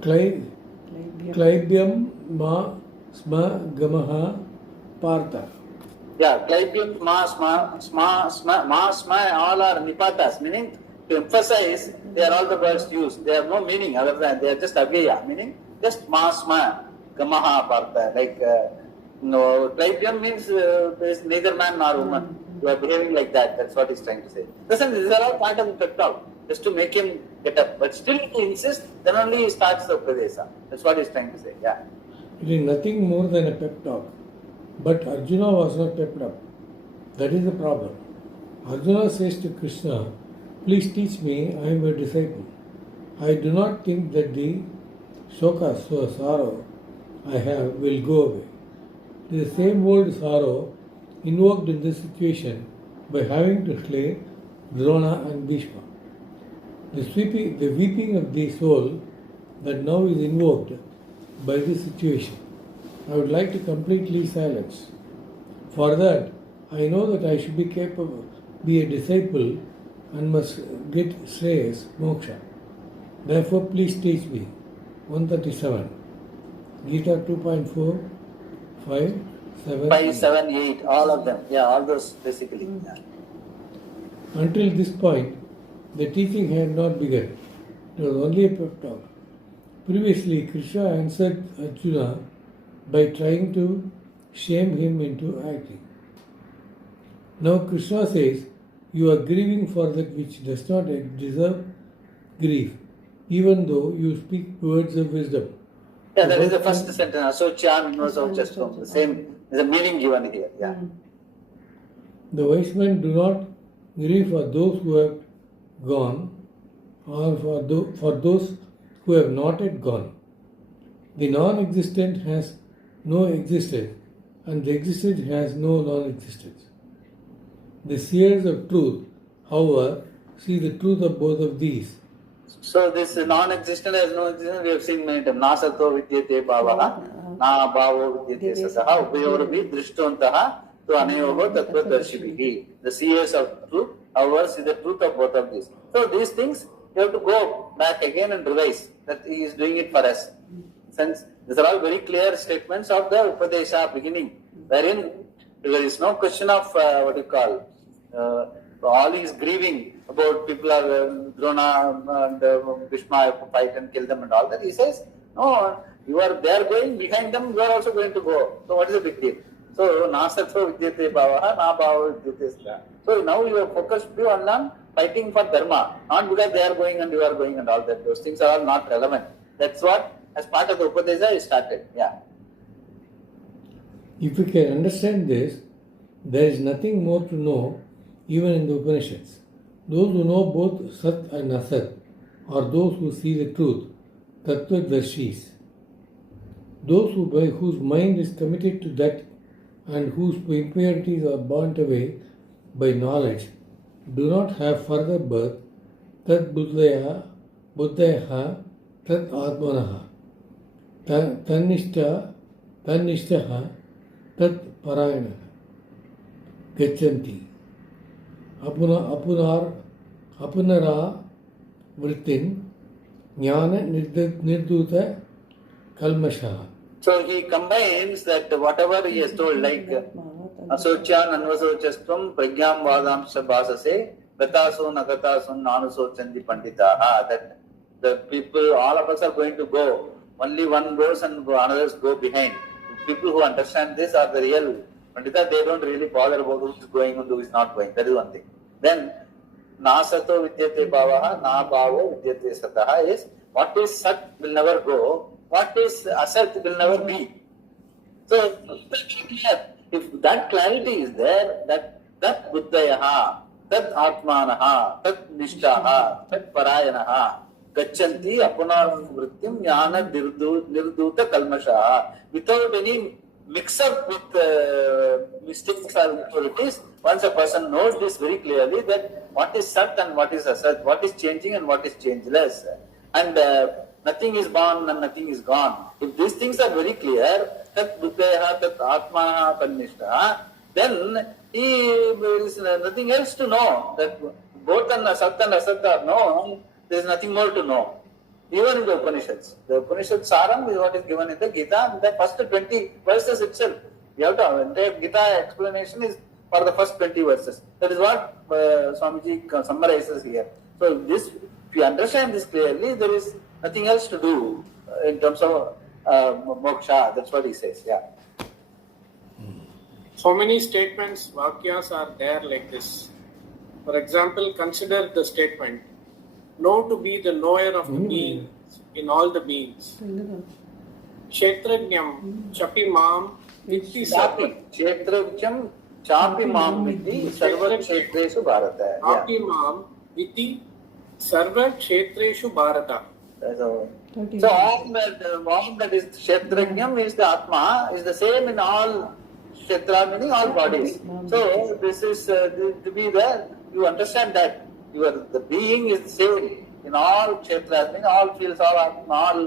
Klaibyam ma sma gamaha partha. Yeah, Klaibyam ma sma all are nipatas, meaning to emphasize they are all the words used. They have no meaning other than they are just avyaya, meaning just ma sma gamaha partha. Like Klaibyam means there is neither man nor woman. You are behaving like that. That's what he's trying to say. Listen, these are all part of the pep talk, just to make him get up. But still, he insists. Then only he starts the Upadesa. That's what he's trying to say. Yeah. It is nothing more than a pep talk. But Arjuna was not pepped up. That is the problem. Arjuna says to Krishna, please teach me, I am your disciple. I do not think that the shoka, sorrow I have, will go away. It is the same old sorrow invoked in this situation by having to slay Drona and Bhishma. The weeping of the soul that now is invoked by this situation. I would like to completely silence. For that, I know that I should be a disciple and must get Shreyas, moksha. Therefore, please teach me. 137. Gita 2.4, 5, 7, 5, 7, 8, all of them. Yeah, all those basically. Yeah. Until this point, the teaching had not begun. It was only a pep talk. Previously, Krishna answered Arjuna by trying to shame him into acting. Now Krishna says, you are grieving for that which does not deserve grief, even though you speak words of wisdom. Yeah, that is the first sentence. So Chan knows of just the same is a meaning given here. Yeah. The wise men do not grieve for those who have gone or for those who have not yet gone. The non-existent has no existence and the existent has no non-existence. The seers of truth, however, see the truth of both of these. So this non-existent has no existence. We have seen many times. Na sato vidyate bhavaha, na bhavo vidyate sataha, upayorabi drishtontaha, to anayoho tattva darshibihi. The seers of truth, however, see the truth of both of these. So these things, you have to go back again and revise that he is doing it for us. Since these are all very clear statements of the Upadesha beginning, wherein there is no question of all he is grieving about people are Drona and Bhishma fight and kill them and all that. He says, no, they are going behind them, you are also going to go. So what is the big deal? So na satva vidyate bhavaha, na bhava vidyate satva. So now you are focused on fighting for dharma, not because they are going and you are going and all that. Those things are all not relevant. That's what, as part of the Upadesha, is started. Yeah. If we can understand this, there is nothing more to know even in the Upanishads. Those who know both Sat and Asat are those who see the truth, Tattvadarshis. Those whose mind is committed to that and whose impurities are burnt away by knowledge do not have further birth, Tat Buddhaya, Tat Atmanaha, Tanishtaha, Tat Parayana, Gachanti, Apunara Vrittin, Jnana Nirduta Kalmasha. So he combines that whatever he has told, like Asocyan anvasochastvam pragyam vadamsha bhasase gataso nagataso nanusochanti panditaha. That the people, all of us are going to go. Only one goes and others go behind. People who understand this are the real Pandita. They don't really bother about who is going and who is not going. That is one thing. Then na sato vidyate bhavaha, na bhavo vidyate sataha is what is sat will never go, what is asat will never be. So if that clarity is there, that buddhayaha, that atmanaha, that nishtaha, that parayanaha gachanti apunavrityam jnana nirduta kalmashaha, without any mix up with mistakes or impurities. Once a person knows this very clearly, that what is sat and what is asat, what is changing and what is changeless, and nothing is born and nothing is gone. If these things are very clear, tat buddhayaha, tat atmanaha, tanishtaha, then there is nothing else to know. That both and sat and asat are known, there is nothing more to know. Even in the Upanishads. The Upanishad Saram is what is given in the Gita, in the first 20 verses itself. You have to, entire Gita explanation is for the first 20 verses. That is what Swamiji summarizes here. So this, if you understand this clearly, there is nothing else to do in terms of moksha. That's what he says. Yeah. So many statements, vakyas are there like this. For example, consider the statement, know to be the knower of the beings in all the beings. Kshetrajnam chapi mam vitti sarva. Kshetrajnam chapi mam vitti sarva kshetreshu bharata. Chapi mam vitti sarva kshetreshu bharata. So all that is Kshetrajnam is the Atma, is the same in all Kshetra, meaning all bodies. So this is to be there, you understand that the being is the same in all Kshetras, meaning all fields, all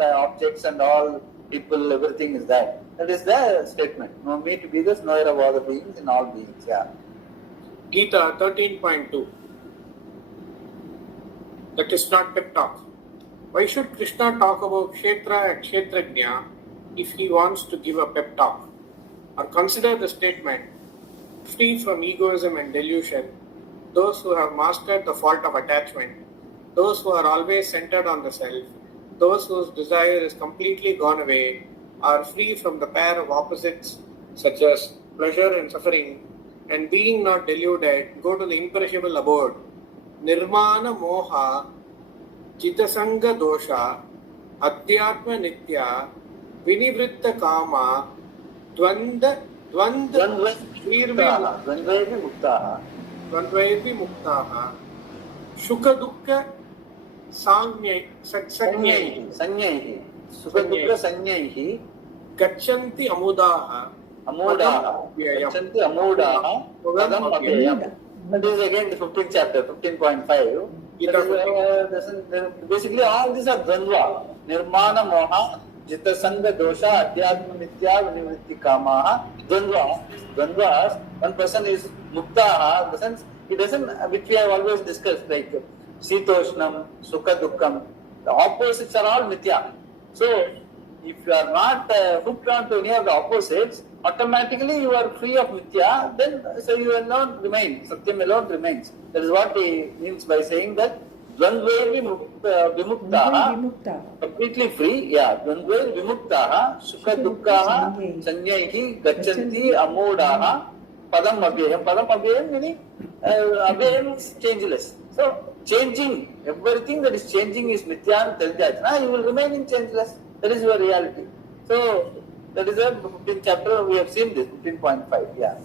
objects and all people, everything is that. That is the statement. Know me to be the knower of all the beings in all beings. Yeah. Gita 13.2. That is not pep talk. Why should Krishna talk about Kshetra and Kshetrajna if he wants to give a pep talk? Or consider the statement, free from egoism and delusion, those who have mastered the fault of attachment, those who are always centered on the self, those whose desire is completely gone away, are free from the pair of opposites such as pleasure and suffering, and being not deluded, go to the imperishable abode. Nirmana moha chitasanga dosha adhyatma nitya vinivritta kama dvandva द्वन्द्वैर्वि मुक्ताः सुख दुःख संज्ञैः सुख दुःख संज्ञैः गच्छन्ति अमूढाः गच्छन्ति अमूढाः पदम् अव्ययम्. That is again the 15th chapter, 15.5. Basically all these are dvandva. Nirmana moha jitasanga dosha adhyatma nitya vinivritti kamaha. Dvandvas, one person is muktaha, in the sense he doesn't, which we have always discussed, like sitoshnam, sukha dukkham, the opposites are all mithya. So if you are not hooked on to any of the opposites, automatically you are free of mithya, then so you alone remain, satyam alone remains. That is what he means by saying that dvandvaivi vimuktaha, completely free, yeah, dvandvaivi vimuktaha, sukha dukkhaha, sanyaihi, gachanti, amoodaha, padam abhyayam meaning abhyayam is changeless. So changing, everything that is changing is mithya and taljajna, you will remain in changeless. That is your reality. So that is a 15th chapter, we have seen this, 15.5, yeah.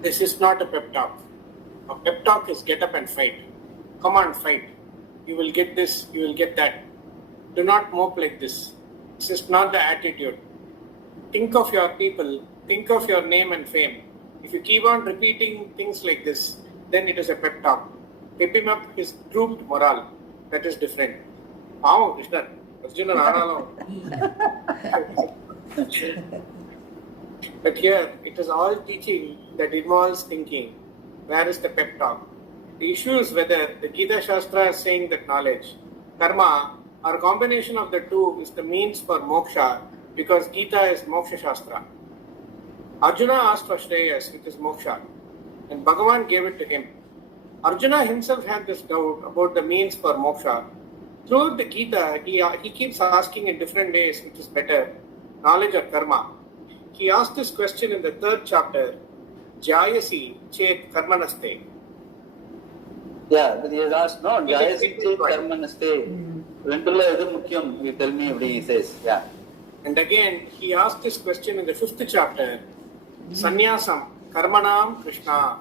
This is not a pep talk. A pep talk is get up and fight. Come on, fight. You will get this, you will get that. Do not mope like this. This is not the attitude. Think of your people, think of your name and fame. If you keep on repeating things like this, then it is a pep talk. Pep him up his drooped morale. That is different. How, Krishna? Arjuna Ranalo. But here, it is all teaching that involves thinking. Where is the pep talk? The issue is whether the Gita Shastra is saying that knowledge, karma, or combination of the two is the means for moksha, because Gita is moksha Shastra. Arjuna asked for Shreyas, which is moksha, and Bhagavan gave it to him. Arjuna himself had this doubt about the means for moksha. Throughout the Gita, he keeps asking in different ways which is better, knowledge or karma. He asked this question in the 3rd chapter, Jayasi Chet Karmanaste. Yeah, but he has asked, no, Jayasi Chet Karmanaste. Rendulla edu mukyam, you tell me, he says, yeah. And again, he asked this question in the 5th chapter, Sannyasam Karmanam Krishna.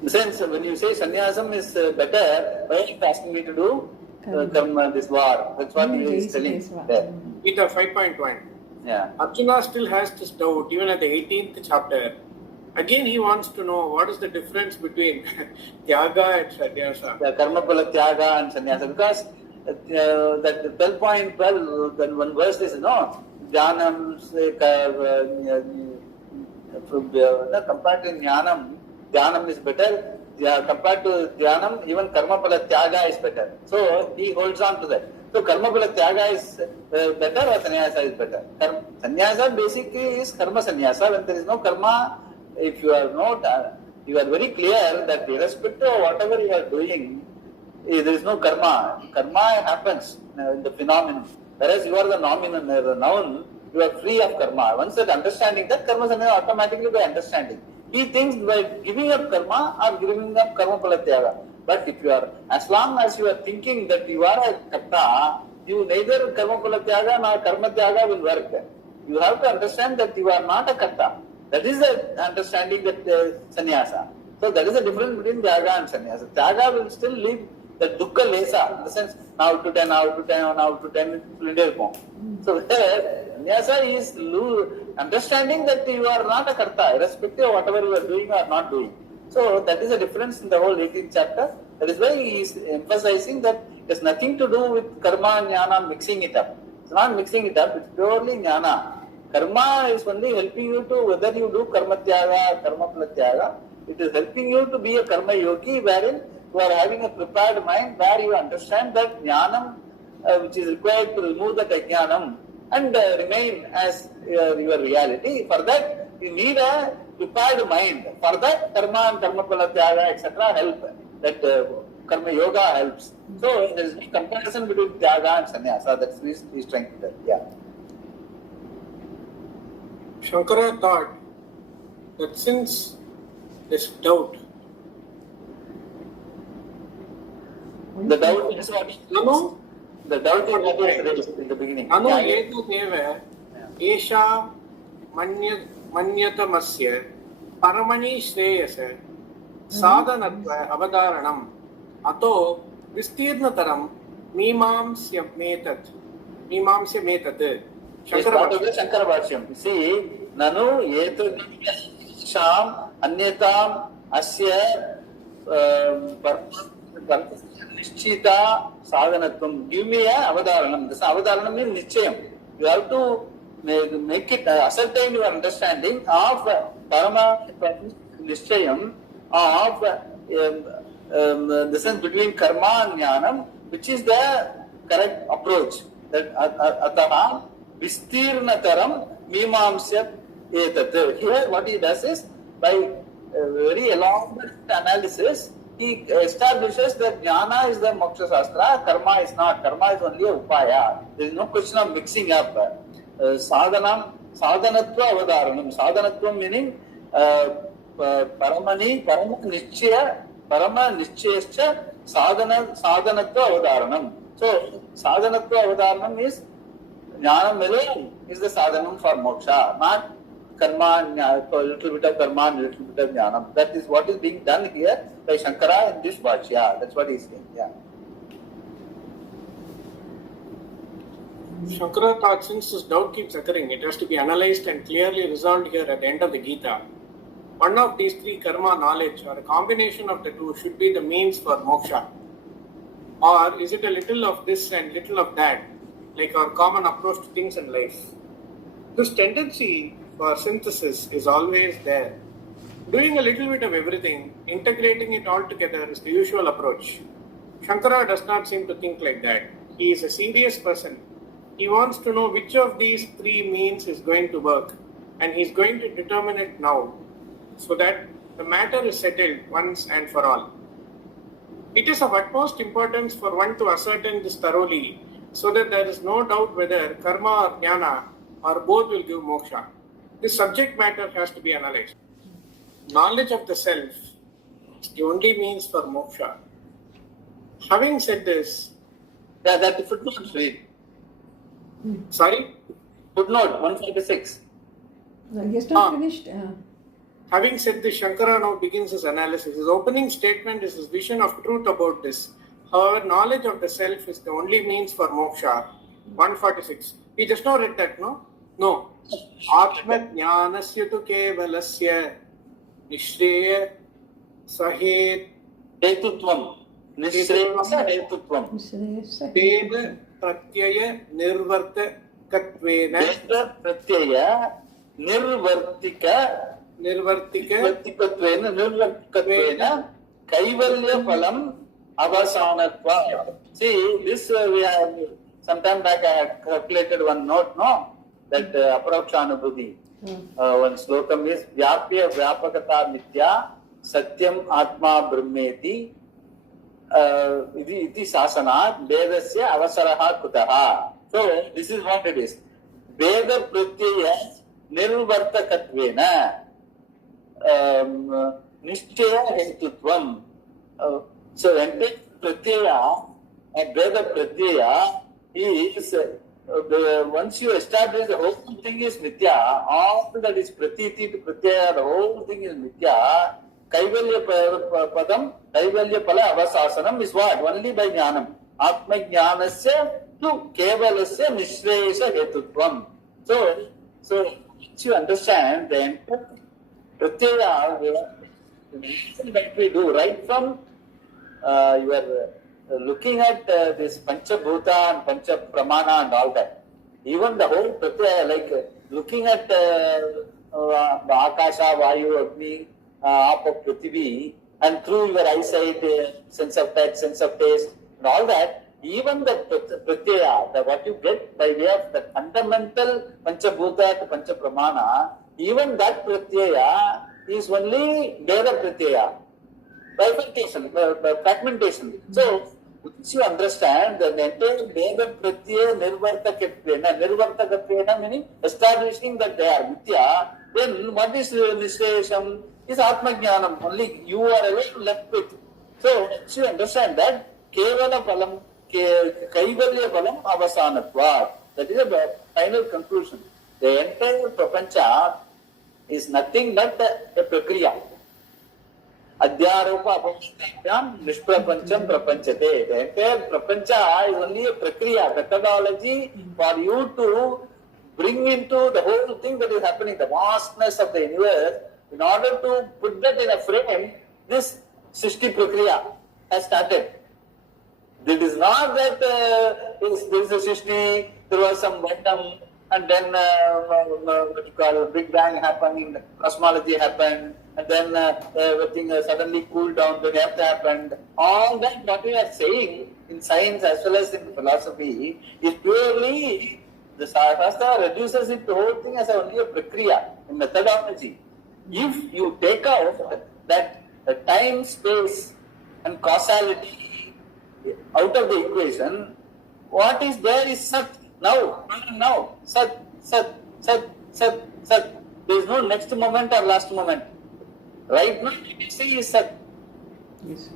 In the sense, when you say sannyasam is better, why are you asking me to do karma, this war? That's what he is telling there. Gita 5.1. Yeah. Arjuna still has this doubt, even at the 18th chapter. Again, he wants to know what is the difference between Tyaga and Sannyasa. The karma pala Tyaga and sannyasa. Because that 12.12, that one verse is, no, Jnanam, compared to Jnanam, Dhyanam is better. Compared to Dhyanam, even Karma Pala Tyaga is better. So he holds on to that. So Karma Pala Tyaga is better or Sannyasa is better? Sannyasa basically is Karma Sannyasa. When there is no Karma, if you are not, you are very clear that irrespective of whatever you are doing, there is no Karma. Karma happens in the phenomenon. Whereas you are the noun, you are free of Karma. Once that understanding, that Karma Sannyasa automatically by understanding. He thinks by giving up karma or giving up karma pala tyaga. But if you are, as long as you are thinking that you are a karta, you neither karma pala tyaga nor karma tyaga will work. You have to understand that you are not a karta. That is the understanding that sannyasa. So that is the difference between tyaga and sannyasa. Tyaga will still leave the dukkha lesa, in the sense, now to 10, now to 10, now to 10, so there, sannyasa is understanding that you are not a karta, irrespective of whatever you are doing or not doing. So that is the difference in the whole 18th chapter. That is why he is emphasizing that it has nothing to do with karma and jnana mixing it up. It's not mixing it up, it's purely jnana. Karma is only helping you to, whether you do karma tyaga or karma pratyaga, it is helping you to be a karma yogi, wherein you are having a prepared mind, where you understand that jnanam, which is required to remove the ajnanam and remain as your reality. For that, you need a prepared mind. For that, karma and karma pala tyaga, etc. help. That karma yoga helps. So, there is no comparison between tyaga and sannyasa. That's what he is trying to tell. Yeah. Shankara thought that since this doubt, the doubt is what? Nanu, the doubt is what is raised in the beginning. Nanu etateva esha manyatamasya paramani shreyasa sadhanatva avadaranam ato vistirnataram mimamsya metat. Shankara Bhashyam. See, Nanu etatvam anyatam asya Nishchita sadhanatvam. Give me a avadaranam. This avadaranam means nischayam. You have to make it ascertain your understanding of parama nischayam of the difference between karma and jnanam, which is the correct approach. That ataha vistirnataram mimamsya etat. Here what he does is, by very elaborate analysis, he establishes that jnana is the moksha shastra, karma is not. Karma is only a upaya. There is no question of mixing up. Sadhanatva avadaranam. Sadhanatva meaning parama nischayascha sadhanatva avadaranam. So, sadhanatva avadaranam is jnanam alone is the sadhanam for moksha, not karma, a little bit of karma and a little bit of jnanam. That is what is being done here by Shankara in this Bhashya. That's what he is saying. Yeah. Shankara thought since this doubt keeps occurring, it has to be analyzed and clearly resolved here at the end of the Gita. One of these three, karma, knowledge, or a combination of the two, should be the means for moksha. Or is it a little of this and little of that, like our common approach to things in life? This tendency for synthesis is always there. Doing a little bit of everything, integrating it all together is the usual approach. Shankara does not seem to think like that. He is a serious person. He wants to know which of these three means is going to work. and he is going to determine it now so that the matter is settled once and for all. It is of utmost importance for one to ascertain this thoroughly so that there is no doubt whether karma or jnana or both will give moksha. This subject matter has to be analyzed. Knowledge of the self is the only means for moksha. Having said this, that footnote read. sorry? Footnote 146. No, he has not finished. Having said this, Shankara now begins his analysis. His opening statement is his vision of truth about this. However, knowledge of the self is the only means for moksha. 146. We just now read that, no? No. Atma jnanasya tu kevalasya nishreya sahet Hetutvam. Nishreyasa hetutvam. Veda pratyaya nirvartakatvena Veda pratyaya nirvartikattvena kaivalya phalam avasanatva. See, this we have sometime back I had calculated one note, no? That aprakshanubhuti. One slokam is vyapya vyapakata nitya satyam atma brahmeti iti sasanat vedasya avasaraha kutaha. So this is what it is. Veda pratyaya nirvartakatvena nishchaya hetutvam. So entire pratyaya and Veda pratyaya is once you establish the whole thing is mithya, all that is pratiti to pratyaya, the whole thing is mithya. Kaivalya padam, kaivalya pala avasasanam is what? Only by jnanam. Atma jnanasya to kevalasya nishreyasa hetutvam. So once you understand the entire pratyaya, that we do right from you are looking at this Pancha Bhuta and Pancha Pramana and all that. Even the whole pratyaya, like looking at Akasha, Vayu, Agni, Apa, Prithvi, and through your eyesight, sense of touch, sense of taste, and all that, even the pratyaya, what you get by way of the fundamental Pancha Bhuta to Pancha Pramana, even that pratyaya is only Veda pratyaya. Bifurcation, fragmentation. So, once you understand the entire Veda pratyaya nirvartakatvena meaning establishing that they are mithya, then what is nishreyasam? Is Atma Jnanam. Only you are alone left with. So, once you understand that, kevala phalam, kaivalya phalam avasanatvat. That is the final conclusion. The entire prapancha is nothing but a prakriya. Adhyaropa apamstham nishprapancham prapanchate. The entire prapancha is only a prakriya, methodology for you to bring into the whole thing that is happening, the vastness of the universe. In order to put that in a frame, this Srishti Prakriya has started. It is not that there is a Srishti, there was some Vandam, and then what you call Big Bang happened, cosmology happened, and then everything suddenly cooled down, then after happened. All that what we are saying in science as well as in philosophy is purely, the Shastra reduces it the whole thing as only a Prakriya, a methodology. If you take out that time, space and causality out of the equation, what is there is Sat. Now, Sat. There is no next moment or last moment. Right now, you see is Sat. Yes.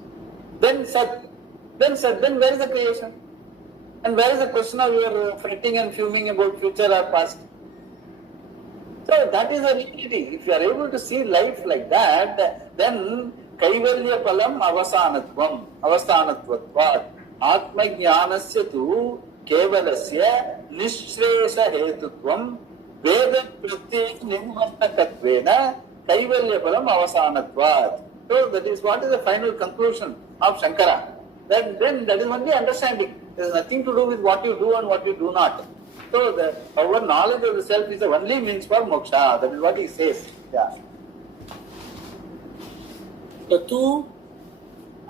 Then Sat. Then where is the creation? And where is the question of your fretting and fuming about future or past? So that is the reality. If you are able to see life like that, then kaivalya palam avasanatvat. Atma jnanasya tu kevalasya nishreyasa hetutvam veda pratyaya nirvartakatvena kaivalya palam avasanatvat. So that is what is the final conclusion of Shankara. Then that is only understanding. There is nothing to do with what you do and what you do not. So our knowledge of the self is the only means for moksha. That is what he says. Yeah. The two,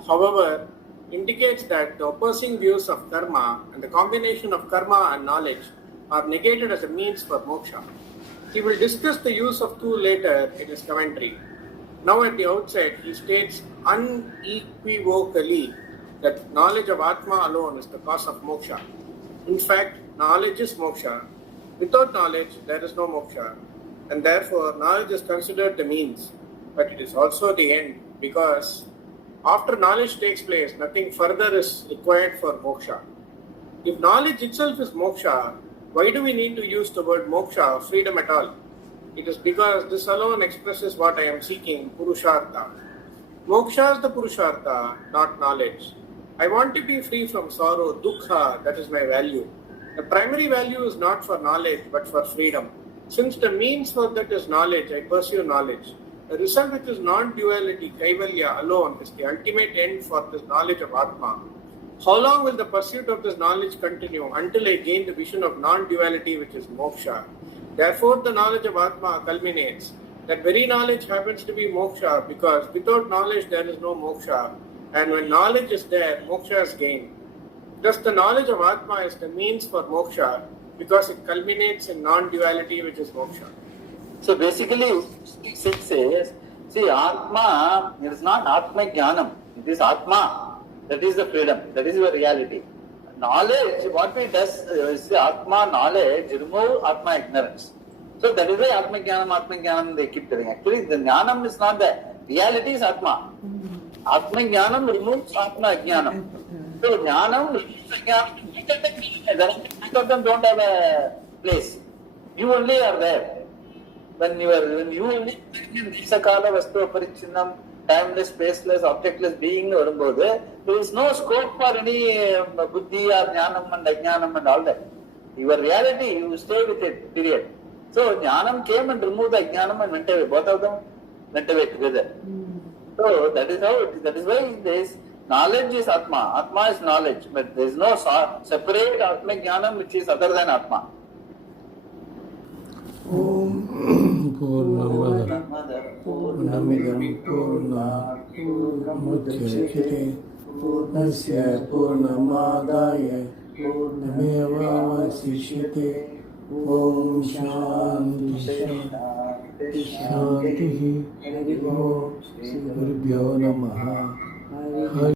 however, indicates that the opposing views of karma and the combination of karma and knowledge are negated as a means for moksha. He will discuss the use of two later in his commentary. Now at the outset, he states unequivocally that knowledge of Atma alone is the cause of moksha. In fact, knowledge is moksha. Without knowledge, there is no moksha. And therefore, knowledge is considered the means, but it is also the end, because after knowledge takes place, nothing further is required for moksha. If knowledge itself is moksha, why do we need to use the word moksha, freedom at all? It is because this alone expresses what I am seeking, purushartha. Moksha is the purushartha, not knowledge. I want to be free from sorrow, dukkha, that is my value. The primary value is not for knowledge, but for freedom. Since the means for that is knowledge, I pursue knowledge. The result, which is non-duality, kaivalya alone, is the ultimate end for this knowledge of Atma. How long will the pursuit of this knowledge continue? Until I gain the vision of non-duality, which is moksha. Therefore, the knowledge of Atma culminates. That very knowledge happens to be moksha, because without knowledge there is no moksha. And when knowledge is there, moksha is gained. Thus, the knowledge of Atma is the means for moksha, because it culminates in non-duality, which is moksha. So basically, 6 says, see, Atma, it is not Atma Jnanam, it is Atma. That is the freedom, that is your reality. Knowledge, what it does is Atma knowledge, remove Atma ignorance. So that is why Atma Jnanam they keep telling. Actually, the Jnanam is not the reality, is Atma. Atma Jnanam removes Atma Jnanam. So Jnanam removes Jnanam. Both of them don't have a place. You only are there. When you only Sakala Vastu Aparichinnam, timeless, spaceless, objectless being, there is no scope for any buddhi or jnanam and ajnanam and all that. Your reality, you stay with it, period. So jnanam came and removed the ajnanam and went away. Both of them went away together. So that is how that is why this knowledge is Atma. Atma is knowledge, but there is no separate Atma Jnanam which is other than Atma. पूर्णमिदं पूर्णात् पूर्णमुदच्यते पूर्णस्य पूर्णमादाय पूर्णमेवावशिष्यते ॐ शान्ति शान्तिः हरि ओम् श्री गुरुभ्यो नमः।